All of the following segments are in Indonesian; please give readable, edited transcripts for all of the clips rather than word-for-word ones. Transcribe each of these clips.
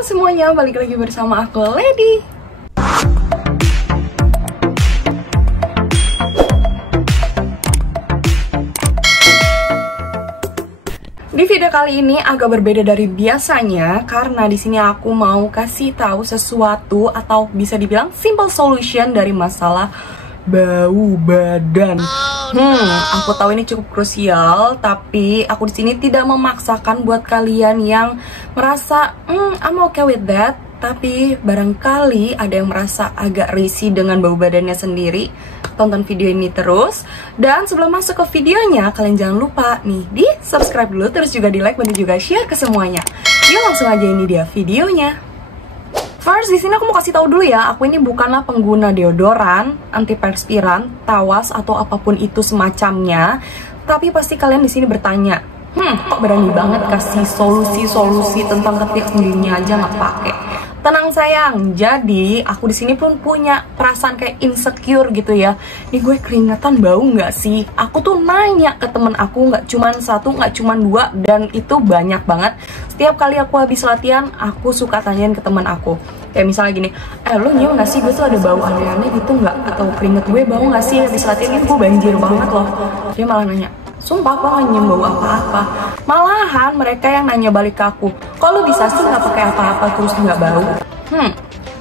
Halo semuanya, balik lagi bersama aku, Lady. Di video kali ini agak berbeda dari biasanya karena di sini aku mau kasih tahu sesuatu atau bisa dibilang simple solution dari masalah bau badan. Aku tahu ini cukup krusial, tapi aku di sini tidak memaksakan buat kalian yang merasa I'm okay with that, tapi barangkali ada yang merasa agak risih dengan bau badannya sendiri. Tonton video ini terus, dan sebelum masuk ke videonya, kalian jangan lupa nih di subscribe dulu, terus juga di like dan juga share ke semuanya. Yuk langsung aja, ini dia videonya. First, di sini aku mau kasih tahu dulu ya, aku ini bukanlah pengguna deodoran, antiperspiran, tawas atau apapun itu semacamnya. Tapi pasti kalian di sini bertanya, kok berani banget kasih solusi-solusi tentang ketiak sendirinya aja nggak pakai. Tenang sayang, jadi aku di sini pun punya perasaan kayak insecure gitu ya. Nih gue keringetan bau nggak sih? Aku tuh nanya ke temen aku, nggak cuman satu, nggak cuman dua, dan itu banyak banget. Setiap kali aku habis latihan, aku suka tanyain ke teman aku. Kayak misalnya gini, lu nyium nggak sih gue tuh ada bau aneh-aneh gitu nggak? Atau keringet gue bau nggak sih habis latihan? Ini gue banjir banget loh. Dia malah nanya, sumpah aku nggak nyium bau apa-apa. Malahan mereka yang nanya balik ke aku, kok lu bisa sih nggak pakai apa-apa terus nggak bau?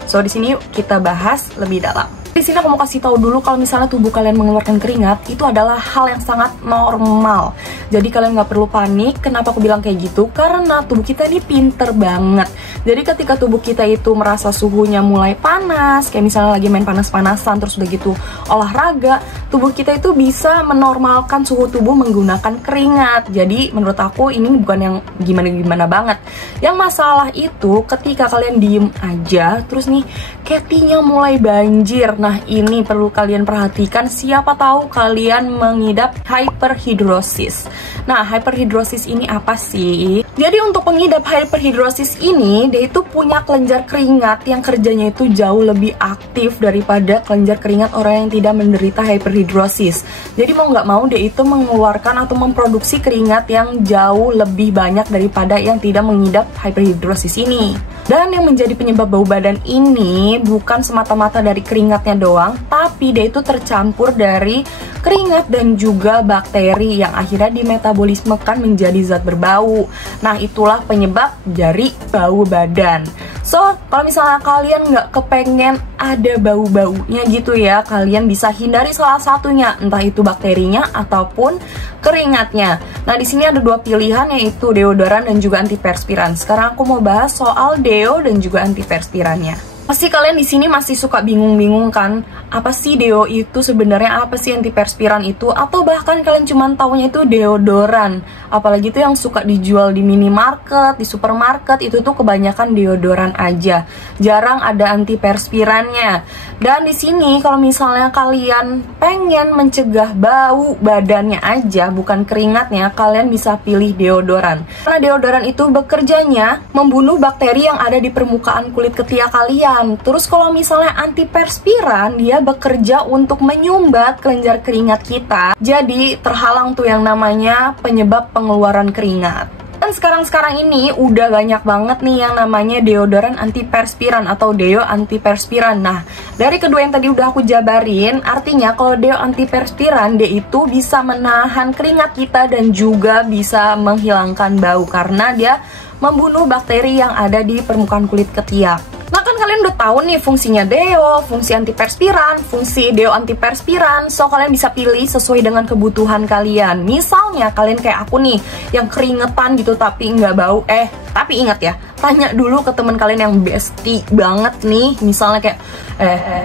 So di sini kita bahas lebih dalam. Di sini aku mau kasih tahu dulu kalau misalnya tubuh kalian mengeluarkan keringat, itu adalah hal yang sangat normal. Jadi kalian nggak perlu panik. Kenapa aku bilang kayak gitu? Karena tubuh kita ini pinter banget. Jadi ketika tubuh kita itu merasa suhunya mulai panas, kayak misalnya lagi main panas-panasan, terus udah gitu olahraga, tubuh kita itu bisa menormalkan suhu tubuh menggunakan keringat. Jadi menurut aku ini bukan yang gimana-gimana banget. Yang masalah itu ketika kalian diem aja, terus nih ketinya mulai banjir. Nah ini perlu kalian perhatikan, siapa tahu kalian mengidap hyperhidrosis. Nah hyperhidrosis ini apa sih? Jadi untuk pengidap hyperhidrosis ini, dia itu punya kelenjar keringat yang kerjanya itu jauh lebih aktif daripada kelenjar keringat orang yang tidak menderita hyperhidrosis. Jadi mau nggak mau dia itu mengeluarkan atau memproduksi keringat yang jauh lebih banyak daripada yang tidak mengidap hyperhidrosis ini. Dan yang menjadi penyebab bau badan ini bukan semata-mata dari keringatnya doang, tapi dia itu tercampur dari keringat dan juga bakteri yang akhirnya dimetabolismekan menjadi zat berbau. Nah itulah penyebab dari bau badan. So kalau misalnya kalian nggak kepengen ada bau-baunya gitu ya, kalian bisa hindari salah satunya, entah itu bakterinya ataupun keringatnya. Nah di sini ada dua pilihan, yaitu deodoran dan juga antiperspiran. Sekarang aku mau bahas soal deo dan juga antiperspirannya. Pasti kalian di sini masih suka bingung-bingung kan? Apa sih deo itu sebenarnya, apa sih antiperspiran itu? Atau bahkan kalian cuma taunya itu deodoran. Apalagi itu yang suka dijual di minimarket, di supermarket, itu tuh kebanyakan deodoran aja. Jarang ada antiperspirannya. Dan di sini kalau misalnya kalian pengen mencegah bau badannya aja, bukan keringatnya, kalian bisa pilih deodoran. Karena deodoran itu bekerjanya membunuh bakteri yang ada di permukaan kulit ketiak kalian. Terus kalau misalnya antiperspiran, dia bekerja untuk menyumbat kelenjar keringat kita. Jadi terhalang tuh yang namanya penyebab pengeluaran keringat. Dan sekarang ini udah banyak banget nih yang namanya deodoran antiperspiran atau deo antiperspiran. Nah, dari kedua yang tadi udah aku jabarin, artinya kalau deo antiperspiran, dia itu bisa menahan keringat kita dan juga bisa menghilangkan bau karena dia membunuh bakteri yang ada di permukaan kulit ketiak. Nah kan kalian udah tahu nih fungsinya deo, fungsi antiperspiran, fungsi deo antiperspiran. So kalian bisa pilih sesuai dengan kebutuhan kalian. Misalnya kalian kayak aku nih yang keringetan gitu tapi nggak bau. Tapi ingat ya, tanya dulu ke teman kalian yang bestie banget nih. Misalnya kayak,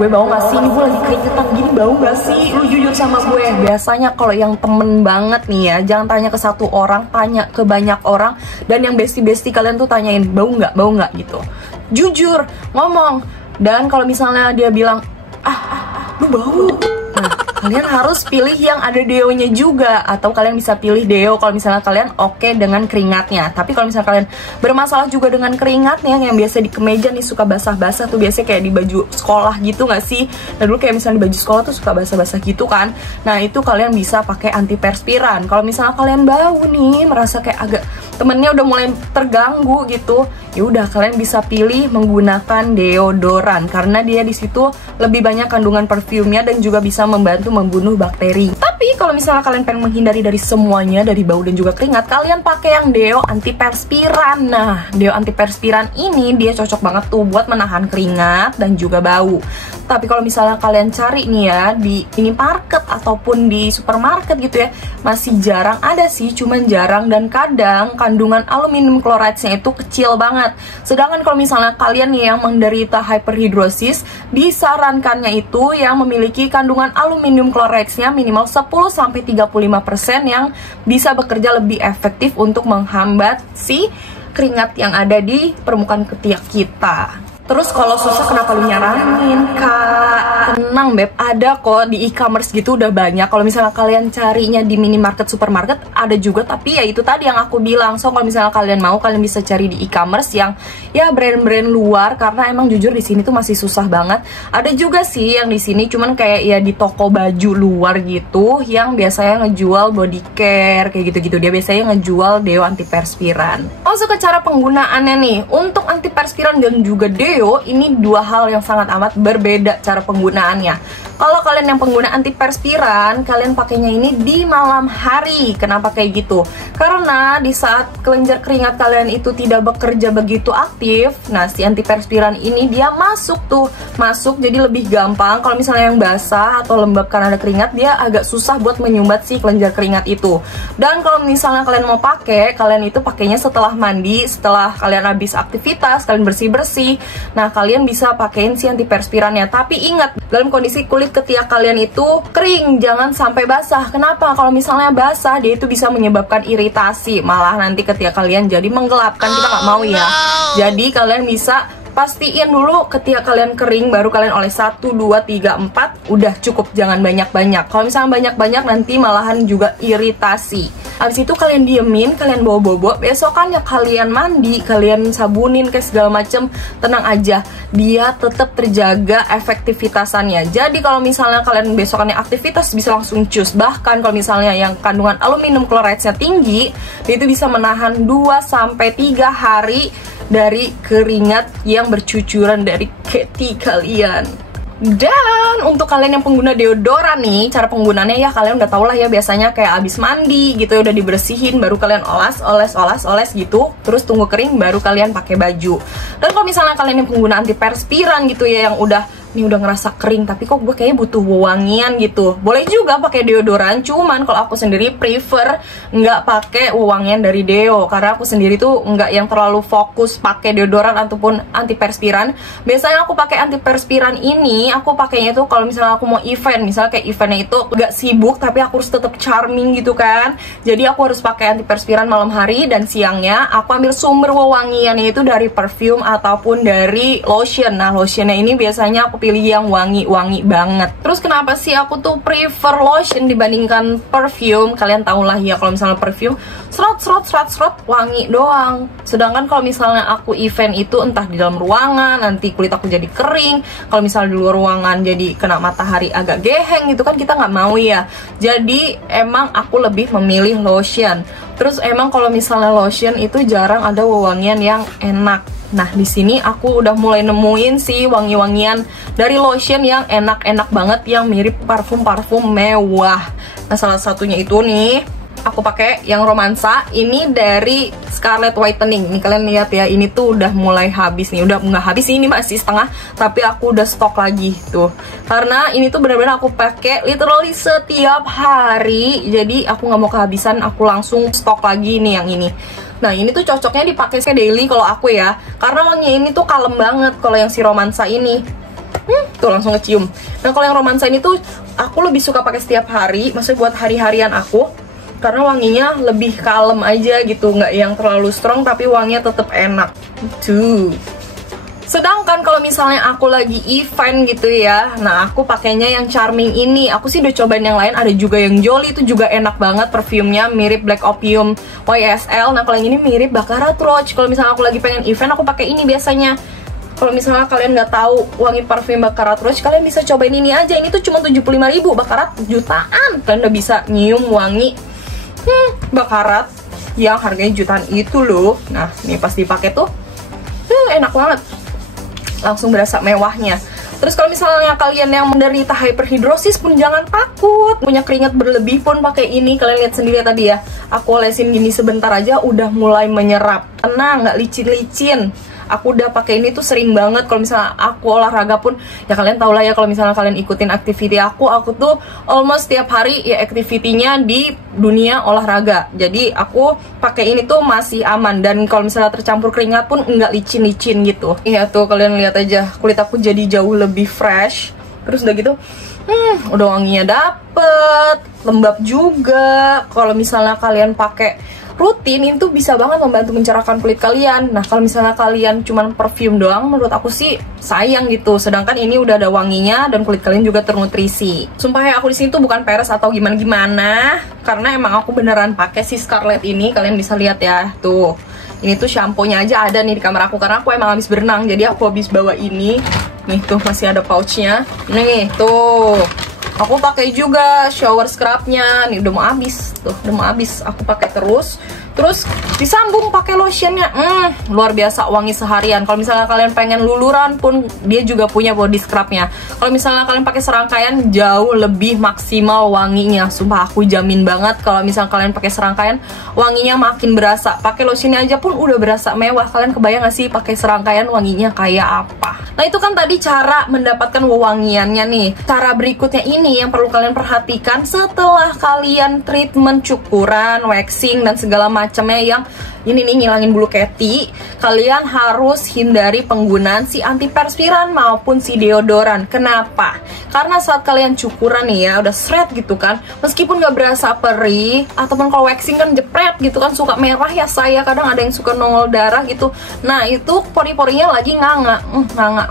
gue bau gak sih? Ini gue lagi keringetan gini, bau gak sih? Lu jujur sama gue. Biasanya kalau yang temen banget nih ya, jangan tanya ke satu orang, tanya ke banyak orang. Dan yang bestie-bestie kalian tuh tanyain, bau nggak gitu. Jujur, ngomong. Dan kalau misalnya dia bilang, lu bau, nah kalian harus pilih yang ada deonya juga, atau kalian bisa pilih deo kalau misalnya kalian oke dengan keringatnya. Tapi kalau misalnya kalian bermasalah juga dengan keringatnya, yang biasa di kemeja nih suka basah-basah tuh, biasanya kayak di baju sekolah gitu nggak sih? Nah dulu kayak misalnya di baju sekolah tuh suka basah-basah gitu kan. Nah itu kalian bisa pakai antiperspiran. Kalau misalnya kalian bau nih, merasa kayak agak temennya udah mulai terganggu gitu, ya udah kalian bisa pilih menggunakan deodoran karena dia di situ lebih banyak kandungan parfumnya dan juga bisa membantu membunuh bakteri. Tapi kalau misalnya kalian pengen menghindari dari semuanya, dari bau dan juga keringat, kalian pakai yang deo antiperspiran. Nah, deo antiperspiran ini dia cocok banget tuh buat menahan keringat dan juga bau. Tapi kalau misalnya kalian cari nih ya di minimarket ataupun di supermarket gitu ya, masih jarang ada sih, cuman jarang, dan kadang kandungan aluminium kloridnya itu kecil banget. Sedangkan kalau misalnya kalian nih yang menderita hyperhidrosis, disarankannya itu yang memiliki kandungan aluminium kloridnya minimal 10-35% yang bisa bekerja lebih efektif untuk menghambat si keringat yang ada di permukaan ketiak kita. Terus kalau susah kenapa lu nyaranin, Kak? Tenang, Beb, ada kok di e-commerce gitu udah banyak. Kalau misalnya kalian carinya di minimarket, supermarket ada juga, tapi ya itu tadi yang aku bilang. So kalau misalnya kalian mau, kalian bisa cari di e-commerce yang ya brand-brand luar, karena emang jujur di sini tuh masih susah banget. Ada juga sih yang di sini cuman kayak ya di toko baju luar gitu yang biasanya ngejual body care kayak gitu-gitu. Dia biasanya ngejual deo antiperspiran. Masuk ke cara penggunaannya nih. Untuk antiperspiran dan juga deo, ini dua hal yang sangat amat berbeda cara penggunaannya. Kalau kalian yang pengguna antiperspiran, kalian pakainya ini di malam hari. Kenapa kayak gitu? Karena di saat kelenjar keringat kalian itu tidak bekerja begitu aktif, nah si antiperspiran ini dia masuk jadi lebih gampang. Kalau misalnya yang basah atau lembab karena ada keringat, dia agak susah buat menyumbat si kelenjar keringat itu. Dan kalau misalnya kalian mau pakai, kalian itu pakainya setelah mandi, setelah kalian habis aktivitas, kalian bersih-bersih. Nah, kalian bisa pakein si antiperspirannya. Tapi ingat, dalam kondisi kulit ketiak kalian itu kering, jangan sampai basah. Kenapa? Kalau misalnya basah, dia itu bisa menyebabkan iritasi, malah nanti ketiak kalian jadi menggelap, kan kita nggak mau ya. Jadi kalian bisa pastiin dulu ketiak kalian kering, baru kalian oles 1, 2, 3, 4, udah cukup, jangan banyak-banyak. Kalau misalnya banyak-banyak nanti malahan juga iritasi. Habis itu kalian diemin, kalian bobo-bobo, besokannya kalian mandi, kalian sabunin kayak segala macem, tenang aja, dia tetap terjaga efektivitasannya. Jadi kalau misalnya kalian besokannya aktivitas bisa langsung cus. Bahkan kalau misalnya yang kandungan aluminium kloridnya tinggi, dia itu bisa menahan 2-3 hari dari keringat yang bercucuran dari keti kalian. Dan untuk kalian yang pengguna deodoran nih, cara penggunaannya ya kalian udah tau lah ya, biasanya kayak abis mandi gitu ya, udah dibersihin, baru kalian oles gitu, terus tunggu kering baru kalian pakai baju. Dan kalau misalnya kalian yang pengguna antiperspiran gitu ya, yang udah ngerasa kering tapi kok gue kayaknya butuh wewangian gitu, boleh juga pakai deodoran. Cuman kalau aku sendiri prefer nggak pakai wewangian dari deo, karena aku sendiri tuh nggak yang terlalu fokus pakai deodoran ataupun antiperspiran. Biasanya aku pakai antiperspiran ini, aku pakainya tuh kalau misalnya aku mau event, misalnya kayak eventnya itu nggak sibuk tapi aku harus tetap charming gitu kan, jadi aku harus pakai antiperspiran malam hari, dan siangnya aku ambil sumber wewangiannya itu dari perfume ataupun dari lotion. Nah lotionnya ini biasanya aku pilih yang wangi-wangi banget. Terus kenapa sih aku tuh prefer lotion dibandingkan perfume? Kalian tau lah ya, kalau misalnya perfume serot wangi doang. Sedangkan kalau misalnya aku event itu entah di dalam ruangan, nanti kulit aku jadi kering. Kalau misalnya di luar ruangan jadi kena matahari agak geheng gitu kan, kita nggak mau ya. Jadi emang aku lebih memilih lotion. Terus emang kalau misalnya lotion itu jarang ada wewangian yang enak. Nah, di sini aku udah mulai nemuin sih wangi-wangian dari lotion yang enak-enak banget, yang mirip parfum-parfum mewah. Nah, salah satunya itu nih, aku pakai yang romansa ini dari Scarlet Whitening. Nih kalian lihat ya, ini tuh udah mulai habis nih. Udah nggak habis, ini masih setengah, tapi aku udah stok lagi tuh. Karena ini tuh benar-benar aku pakai literally setiap hari. Jadi aku nggak mau kehabisan, aku langsung stok lagi nih yang ini. Nah ini tuh cocoknya dipakai daily kalau aku ya, karena wanginya ini tuh kalem banget. Kalau yang si romansa ini tuh langsung ngecium. Nah kalau yang romansa ini tuh aku lebih suka pakai setiap hari, maksudnya buat hari-harian aku, karena wanginya lebih kalem aja gitu, nggak yang terlalu strong tapi wanginya tetap enak tuh. Sedangkan kalau misalnya aku lagi event gitu ya, nah aku pakainya yang Charming ini. Aku sih udah cobain yang lain, ada juga yang Jolie, itu juga enak banget perfumenya, mirip Black Opium YSL. Nah kalau yang ini mirip Baccarat Rouge. Kalau misalnya aku lagi pengen event, aku pakai ini biasanya. Kalau misalnya kalian nggak tahu wangi parfum Baccarat Rouge, kalian bisa cobain ini aja. Ini tuh cuma 75.000, Baccarat jutaan. Kalian udah bisa nyium wangi Baccarat yang harganya jutaan itu loh. Nah ini pas dipakai tuh enak banget, langsung berasa mewahnya. Terus kalau misalnya kalian yang menderita hyperhidrosis pun jangan takut, punya keringat berlebih pun pakai ini. Kalian lihat sendiri tadi ya, aku olesin gini sebentar aja udah mulai menyerap, tenang, nggak licin-licin. Aku udah pakai ini tuh sering banget kalau misalnya aku olahraga pun. Ya kalian tau lah ya, kalau misalnya kalian ikutin activity aku tuh almost tiap hari ya activity-nya di dunia olahraga. Jadi aku pakai ini tuh masih aman, dan kalau misalnya tercampur keringat pun nggak licin-licin gitu. Iya tuh kalian lihat aja, kulit aku jadi jauh lebih fresh. Terus udah gitu, udah wanginya dapet, lembab juga. Kalau misalnya kalian pakai rutin, itu bisa banget membantu mencerahkan kulit kalian. Nah kalau misalnya kalian cuman perfume doang, menurut aku sih sayang gitu. Sedangkan ini udah ada wanginya dan kulit kalian juga ternutrisi. Sumpah ya, aku di sini tuh bukan peres atau gimana-gimana, karena emang aku beneran pakai si Scarlett ini. Kalian bisa lihat ya tuh, ini tuh shampoo-nya aja ada nih di kamar aku, karena aku emang habis berenang, jadi aku habis bawa ini. Nih tuh masih ada pouchnya. Nih tuh, aku pakai juga shower scrubnya. Nih udah mau habis tuh, udah mau habis. Aku pakai terus disambung pakai lotionnya. Luar biasa, wangi seharian. Kalau misalnya kalian pengen luluran pun, dia juga punya body scrubnya. Kalau misalnya kalian pakai serangkaian, jauh lebih maksimal wanginya. Sumpah aku jamin banget kalau misalnya kalian pakai serangkaian, wanginya makin berasa. Pakai lotionnya aja pun udah berasa mewah. Kalian kebayang gak sih pakai serangkaian wanginya kayak apa? Nah itu kan tadi cara mendapatkan wewangiannya nih. Cara berikutnya ini yang perlu kalian perhatikan setelah kalian treatment cukuran, waxing, dan segala macamnya yang ini nih ngilangin bulu keti. Kalian harus hindari penggunaan si antiperspiran maupun si deodoran. Kenapa? Karena saat kalian cukuran nih ya, udah shred gitu kan, meskipun gak berasa perih, ataupun kalau waxing kan jepret gitu kan, suka merah ya saya, kadang ada yang suka nongol darah gitu. Nah itu pori-porinya lagi nganga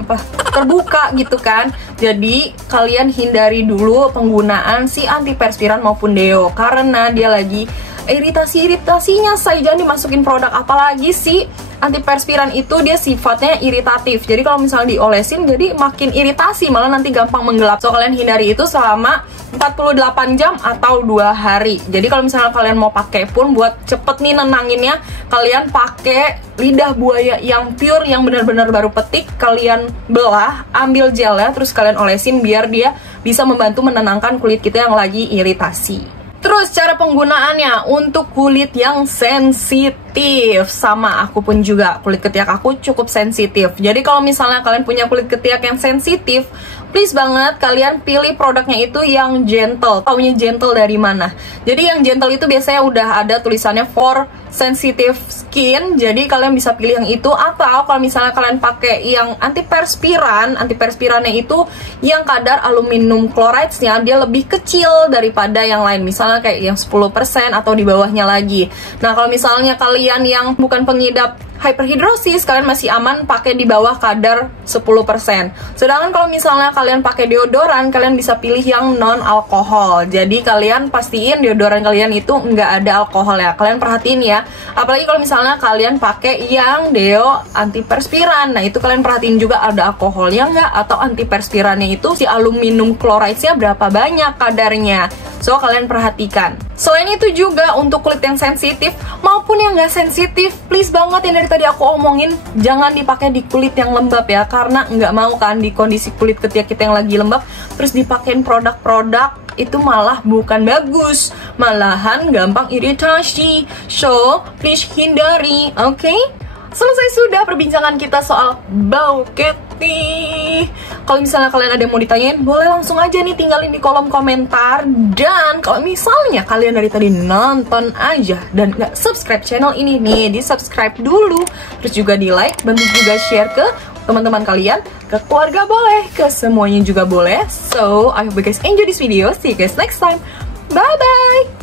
apa, terbuka gitu kan. Jadi kalian hindari dulu penggunaan si antiperspiran maupun deo, karena dia lagi iritasinya saya. Jangan dimasukin produk, apalagi sih antiperspiran itu dia sifatnya iritatif. Jadi kalau misalnya diolesin jadi makin iritasi, malah nanti gampang menggelap. So kalian hindari itu selama 48 jam atau 2 hari. Jadi kalau misalnya kalian mau pakai pun buat cepet nih nenanginnya, kalian pakai lidah buaya yang pure, yang benar-benar baru petik. Kalian belah, ambil gelnya, terus kalian olesin biar dia bisa membantu menenangkan kulit kita yang lagi iritasi. Terus cara penggunaannya untuk kulit yang sensitif, sama aku pun juga, kulit ketiak aku cukup sensitif. Jadi kalau misalnya kalian punya kulit ketiak yang sensitif, please banget kalian pilih produknya itu yang gentle. Taunya gentle dari mana? Jadi yang gentle itu biasanya udah ada tulisannya for sensitive skin, jadi kalian bisa pilih yang itu. Atau kalau misalnya kalian pakai yang antiperspirannya itu yang kadar aluminium chloride-nya dia lebih kecil daripada yang lain, misalnya kayak yang 10% atau di bawahnya lagi. Nah kalau misalnya kalian yang bukan pengidap hyperhidrosis, kalian masih aman pakai di bawah kadar 10%. Sedangkan kalau misalnya kalian pakai deodoran, kalian bisa pilih yang non alkohol. Jadi kalian pastiin deodoran kalian itu nggak ada alkohol ya. Kalian perhatiin ya. Apalagi kalau misalnya kalian pakai yang deo antiperspiran, nah itu kalian perhatiin juga ada alkoholnya nggak, atau antiperspirannya itu si aluminium chloride-nya berapa banyak kadarnya. So kalian perhatikan. Selain itu juga untuk kulit yang sensitif maupun yang nggak sensitif, please banget yang dari tadi aku omongin, jangan dipakai di kulit yang lembab ya, karena nggak mau kan di kondisi kulit ketiak kita yang lagi lembab terus dipakein produk-produk itu malah bukan bagus, malahan gampang iritasi. So please hindari, oke? Selesai sudah perbincangan kita soal bau keti. Kalau misalnya kalian ada yang mau ditanyain, boleh langsung aja nih tinggalin di kolom komentar. Dan kalau misalnya kalian dari tadi nonton aja dan nggak subscribe channel ini nih, di subscribe dulu. Terus juga di like, bantu juga share ke teman-teman kalian, ke keluarga boleh, ke semuanya juga boleh. So I hope you guys enjoy this video. See you guys next time. Bye bye.